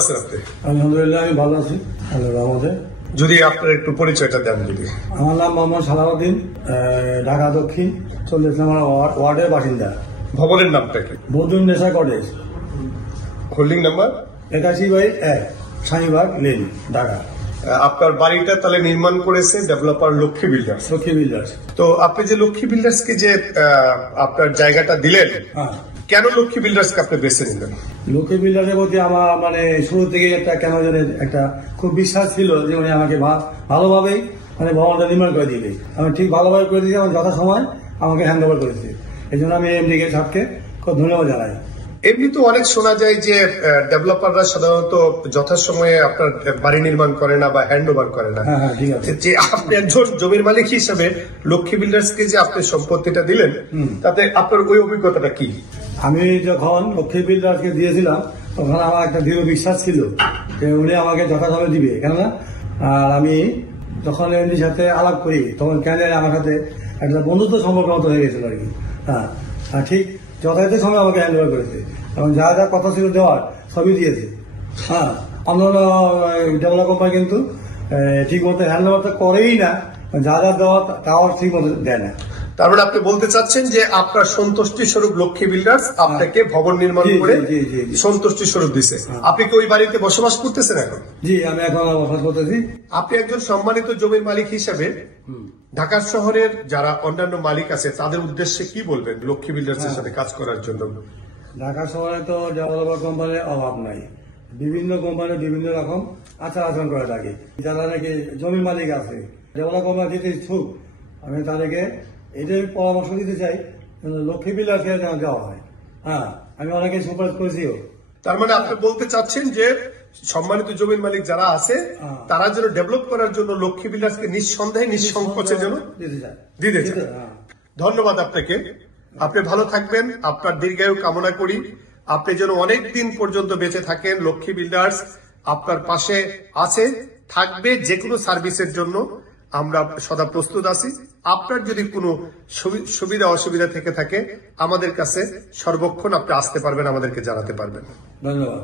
আছেন আপনি? আলহামদুলিল্লাহ, আমি ভালো আছি। আমাদের যদি আপনার একটু পরিচয়টা দেন। যদি আমার নাম মোহাম্মদ সালাউদ্দিন, ঢাকা দক্ষিণ 40 নম্বর ওয়ার্ডের বাসিন্দা। ভবনের নামটা কি? বদুন নেশা cottage, holding number 81/1, Shahibag lane, Dhaka. আপনার বাড়িটা তাহলে নির্মাণ করেছে developer Lakshmi builders. Lakshmi builders. তো আপনি যে লক্ষ্মী বিল্ডার্স কে যে আপনার জায়গাটা দিলেন, কেন লক্ষ্মী বিল্ডার্স কে আপনি বেছে নিলেন? লক্ষ্মী বিল্ডার্সের প্রতি আমার মানে শুরু থেকে কেন জানি একটা খুব বিশ্বাস ছিল যে উনি আমাকে ভালোভাবেই ভবনটা নির্মাণ করে দিবে। আমি ঠিক ভালোভাবে করে দিয়েছি, আমার যথাসময় আমাকে হ্যান্ড ওভার করেছে। এই জন্য আমি এমডি সাহেবকে খুব ধন্যবাদ জানাই। এমনি তো অনেক শোনা যায় যে ডেভেলপাররা সাধারণত যথাসময়ে আপনার বাড়ি নির্মাণ করে না বা হ্যান্ড ওভার করে না। হ্যাঁ, ঠিক আছে। যে আপনি একজন জমির মালিক হিসেবে লক্ষ্মী বিল্ডার্স কে যে আপনি সম্পত্তিটা দিলেন, তাতে আপনার ওই অভিজ্ঞতাটা কি? আমি যখন লক্ষ্মী বিল্ডার্সকে দিয়েছিলাম তখন আমার একটা দৃঢ় বিশ্বাস ছিল যে উনি আমাকে যথাসময়ে দিবে। কেননা আর আমি যখন এমডির সাথে আলাপ করি তখন কেন আমার সাথে একটা বন্ধুত্ব সম্পর্ক মতো হয়ে গেছিল আর কি। হ্যাঁ, ঠিক যথাযথ সময় আমাকে হ্যান্ড ওভার করেছে এবং যা যা কথা ছিল দেওয়ার সবই দিয়েছে। হ্যাঁ, অন্যান্য ডেভেলপ কোম্পানি কিন্তু ঠিক মতো হ্যান্ড ওভারটা করেই না, যা যা দেওয়া তাও ঠিক মতো দেয় না। তার মানে আপনি বলতে চাচ্ছেন যে আপনার সন্তুষ্টি স্বরূপ লক্ষ্মী বিল্ডার্স আপনাকে ভবন নির্মাণ করে সন্তুষ্টি স্বরূপ দিছে। আপনি কি ওই বাড়িতে বসবাস করতেছেন এখন? জি, আমি এখন বসবাস করতেছি। আপনি একজন সম্মানিত জমির মালিক হিসাবে ঢাকা শহরের যারা অন্যান্য মালিক আছে তাদের উদ্দেশ্যে কি বলবেন লক্ষ্মী বিল্ডার্স এর সাথে কাজ করার জন্য? ঢাকা শহরে তো ডেভেলপার কোম্পানির অভাব নাই। বিভিন্ন কোম্পানি বিভিন্ন রকম আচার আচরণ করে থাকে। যারা নাকি জমির মালিক আছে, ডেভেলপার কোম্পানি দিতে ইচ্ছুক, আমি তাদেরকে এটাই পরামর্শ দিতে চাই লক্ষ্মী বিল্ডার্সকে যেন দেওয়া হয়। হ্যাঁ, আমি অনেকে সুপারিশ করেছিও। তার মানে আপনি বলতে চাচ্ছেন যে সম্মানিত জমির মালিক যারা আছে তারা যেন ডেভেলপ করার জন্য লক্ষ্মী বিল্ডার্সকে নিঃসন্দেহে নিঃসংকোচে যেন দিতে চায়। ধন্যবাদ আপনাকে। আপনি ভালো থাকবেন, আপনার দীর্ঘায়ু কামনা করি। আপনি যেন অনেক দিন পর্যন্ত বেঁচে থাকেন। লক্ষ্মী বিল্ডার্স আপনার পাশে আছে, থাকবে। যে কোনো সার্ভিসের জন্য আমরা সদা প্রস্তুত আছি। আপনার যদি কোনো সুবিধা অসুবিধা থেকে থাকে আমাদের কাছে সর্বক্ষণ আপনি আসতে পারবেন, আমাদেরকে জানাতে পারবেন। ধন্যবাদ।